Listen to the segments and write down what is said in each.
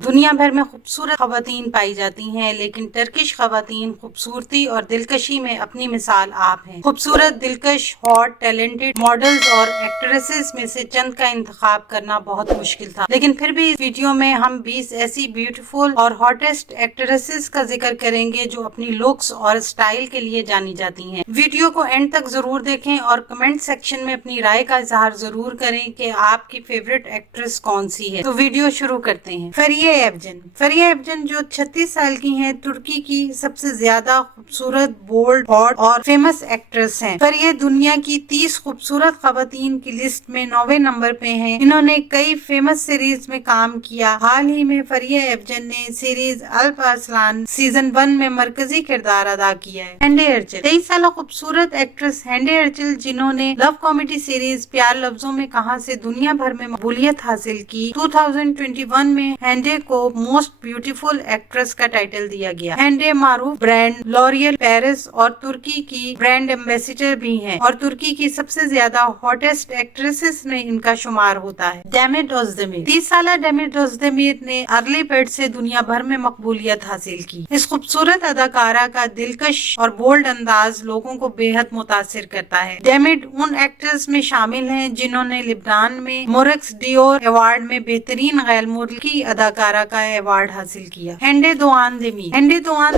دنیا بھر میں خوبصورت خواتین پائی جاتی ہیں، لیکن ٹرکش خواتین خوبصورتی اور دلکشی میں اپنی مثال آپ ہیں۔ خوبصورت، دلکش، ہاٹ، ٹیلنٹڈ ماڈلز اور ایکٹریسز میں سے چند کا انتخاب کرنا بہت مشکل تھا، لیکن پھر بھی اس ویڈیو میں ہم 20 ایسی بیوٹیفل اور ہاٹسٹ ایکٹریسز کا ذکر کریں گے جو اپنی لکس اور اسٹائل کے لیے جانی جاتی ہیں۔ ویڈیو کو اینڈ تک ضرور دیکھیں اور کمنٹ سیکشن میں اپنی رائے کا اظہار ضرور کریں کہ آپ کی فیورٹ ایکٹریس کون سی ہے۔ تو ویڈیو شروع کرتے ہیں۔ فریہ ایوجن جو 36 سال کی ہیں، ترکی کی سب سے زیادہ خوبصورت، بولڈ، ہاٹ اور فیمس ایکٹریس ہیں۔ فریہ دنیا کی 30 خوبصورت خواتین کی لسٹ میں 9ویں نمبر پہ ہیں۔ انہوں نے کئی فیمس سیریز میں کام کیا۔ حال ہی میں فریہ ایوجن نے سیریز الف ارسلان سیزن 1 میں مرکزی کردار ادا کیا ہے۔ ہینڈے ارچل 23 سالہ خوبصورت ایکٹریس ہینڈے ارچل، جنہوں نے لو کامیڈی سیریز پیار لفظوں میں کہاں سے دنیا بھر میں مقبولیت حاصل کی۔ 2021 میں ہینڈے کو موسٹ بیوٹیفل ایکٹریس کا ٹائٹل دیا گیا۔ ہینڈے معروف برانڈ لوریل پیرس اور ترکی کی برانڈ ایمبیسڈر بھی ہیں اور ترکی کی سب سے زیادہ ہاٹسٹ ایکٹریسز میں ان کا شمار ہوتا ہے۔ ڈیمٹ اوزدیمیر 30 سالہ ڈیمٹ اوزدیمیر نے ارلی پیڈ سے دنیا بھر میں مقبولیت حاصل کی۔ اس خوبصورت اداکارہ کا دلکش اور بولڈ انداز لوگوں کو بے حد متاثر کرتا ہے۔ ڈیمٹ ان ایکٹرز میں شامل ہیں جنہوں نے لبنان میں مورکس ڈیور ایوارڈ میں بہترین غیر ملکی اداکارہ کا ایوارڈ حاصل کیا۔ ہینڈے دوان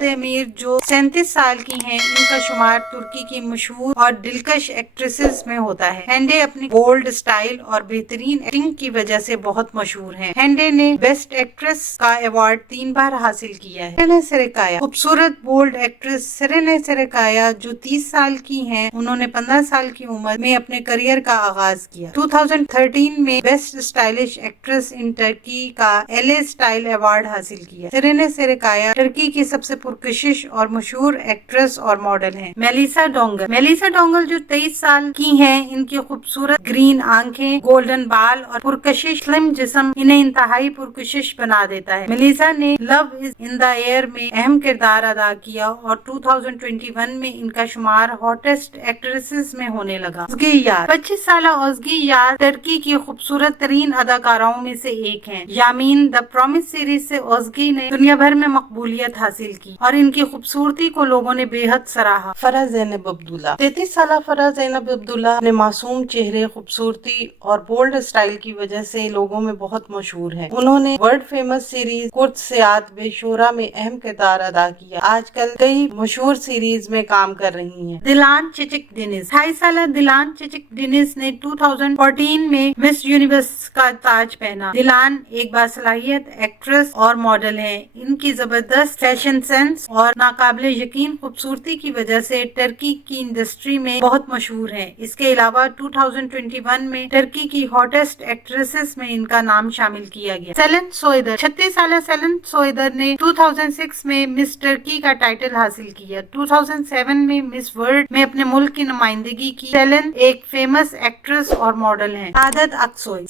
دیمیر جو 37 سال کی ہیں، ان کا شمار ترکی کی مشہور اور دلکش ایکٹریسز میں ہوتا ہے۔ ہینڈے اپنی بولڈ اسٹائل اور بہترین ایکٹنگ کی وجہ سے بہت مشہور ہیں۔ ہینڈے نے بیسٹ ایکٹریس کا ایوارڈ 3 بار حاصل کیا ہے۔ سیرنے سرکایا خوبصورت بولڈ ایکٹریس سیرنے سرکایا جو 30 سال کی ہیں، انہوں نے 15 سال کی عمر میں اپنے کریئر کا آغاز کیا۔ 2013 میں best stylish actress in Turkey کا ایلے اسٹائل ایوارڈ حاصل کیا۔ سیرنے سرکایا ٹرکی کی سب سے پرکشش اور مشہور ایکٹریس اور ماڈل ہیں۔ میلیسا ڈونگل جو 23 سال کی ہیں، ان کی خوبصورت گرین آنکھیں، گولڈن بال اور پرکشش سلم جسم انہیں انتہائی پرکشش بنا دیتا ہے۔ میلیسا نے لو از ان دا ایئر میں اہم کردار ادا کیا اور 2021 میں ان کا شمار ہاٹسٹ ایکٹریسز میں ہونے لگا۔ اوزگی یار 25 سالہ اوزگی یار ترکی کی خوبصورت ترین اداکاروں میں سے ایک ہیں۔ یامین دا پرومس سیریز سے اوزگی نے دنیا بھر میں مقبولیت حاصل کی اور ان کی خوبصورتی کو لوگوں نے بے حد سراہا۔ فرح زینب عبداللہ 33 سالہ فرح زینب عبداللہ اپنے معصوم چہرے، خوبصورتی اور بولڈ اسٹائل کی وجہ سے لوگوں میں بہت مشہور ہیں۔ انہوں نے ورلڈ فیمس سیریز کرد سیاد بے شورا میں اہم کردار ادا کیا۔ آج کل کئی مشہور سیریز میں کام کر رہی ہیں۔ دلان چچک ڈینس 28 سالہ دلان چچک ڈینس نے 2014 میں مس یونیورس کا تاج پہنا۔ دلان ایک باصلاحیت ایکٹریس اور ماڈل ہیں۔ ان کی زبردست فیشن سینس اور ناقابل یقین خوبصورتی کی وجہ سے ٹرکی کی انڈسٹری میں بہت مشہور ہیں۔ اس کے علاوہ 2021 میں ٹرکی کی ہاٹسٹ ایکٹریسز میں ان کا نام شامل کیا گیا۔ سیلن سوئدر 36 سالہ سیلن سوئدر نے 2006 میں مس ٹرکی کا ٹائٹل حاصل کیا۔ 2007 میں مس ورلڈ میں اپنے ملک کی نمائندگی کی۔ سیلن ایک فیمس ایکٹریس اور ماڈل ہیں۔ سعادت اکسوئی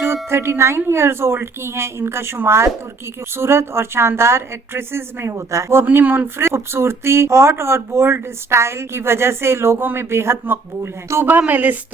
جو 39 ایئرز اولڈ کی ہیں، ان کا شمار ترکی کی خوبصورت اور شاندار ایکٹریسز میں ہوتا ہے۔ وہ اپنی منفرد خوبصورتی، ہاٹ اور بولڈ اسٹائل کی وجہ سے لوگوں میں بے حد مقبول ہیں۔ توبہ میلس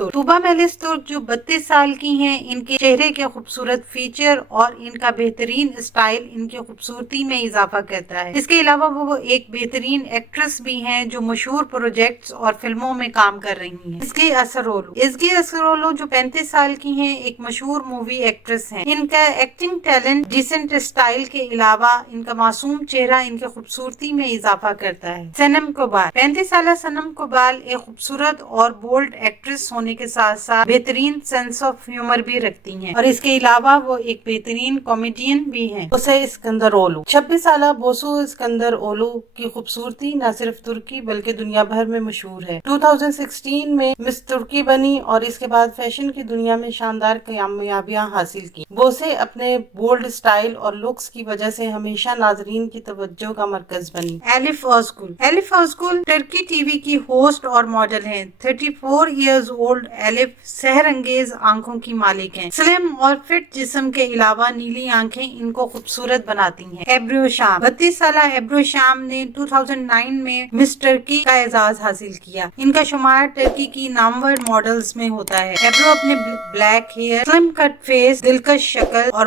جو 32 سال کی ہیں، ان کے چہرے کے خوبصورت فیچر اور ان کا بہترین اسٹائل ان کی خوبصورتی میں اضافہ کرتا ہے۔ اس کے علاوہ وہ ایک بہترین ایکٹریس بھی ہیں جو مشہور پروجیکٹس اور فلموں میں کام کر رہی ہیں۔ ازگی اسرولو جو 35 سال کی ہیں، ایک مشہور مووی ایکٹریس ہیں۔ ان کا ایکٹنگ ٹیلنٹ، ڈیسنٹ اسٹائل کے علاوہ ان کا معصوم چہرہ ان کی خوبصورتی میں اضافہ کرتا ہے۔ سنم کبال 35 سالہ سنم کبال ایک خوبصورت اور بولڈ ایکٹریس ہونے کے ساتھ ساتھ بہترین سینس آف ہیومر بھی رکھتی ہیں اور اس کے علاوہ وہ ایک بہترین کامیڈین بھی ہیں۔ بوسے اسکندر اولو 26 سالہ بوسو اسکندر اولو کی خوبصورتی نہ صرف ترکی بلکہ دنیا بھر میں مشہور ہے۔ 2016 میں مس ترکی بنی اور اس کے بعد فیشن کی دنیا میں شاندار کامیابیاں حاصل کی۔ بوسے اپنے بولڈ اسٹائل اور لکس کی وجہ سے ہمیشہ ناظرین کی توجہ کا مرکز بنی۔ ایلف اوزگل ٹرکی ٹی وی کی ہوسٹ اور ماڈل ہیں۔ 34 ایئرز اولڈ ایلف سحر انگیز آنکھوں کی مالک ہیں۔ سلم اور فٹ جسم کے علاوہ نیلی آنکھیں ان کو خوبصورت بناتی ہیں۔ ایبرو شام 32 سالہ ایبرو شام نے 2009 میں مس ٹرکی کا اعزاز حاصل کیا۔ ان کا شمار ٹرکی کی نامور ماڈلز میں ہوتا ہے۔ ایبرو اپنے بلیک ہیئر، سلم کٹ فیس، دلکش شکل اور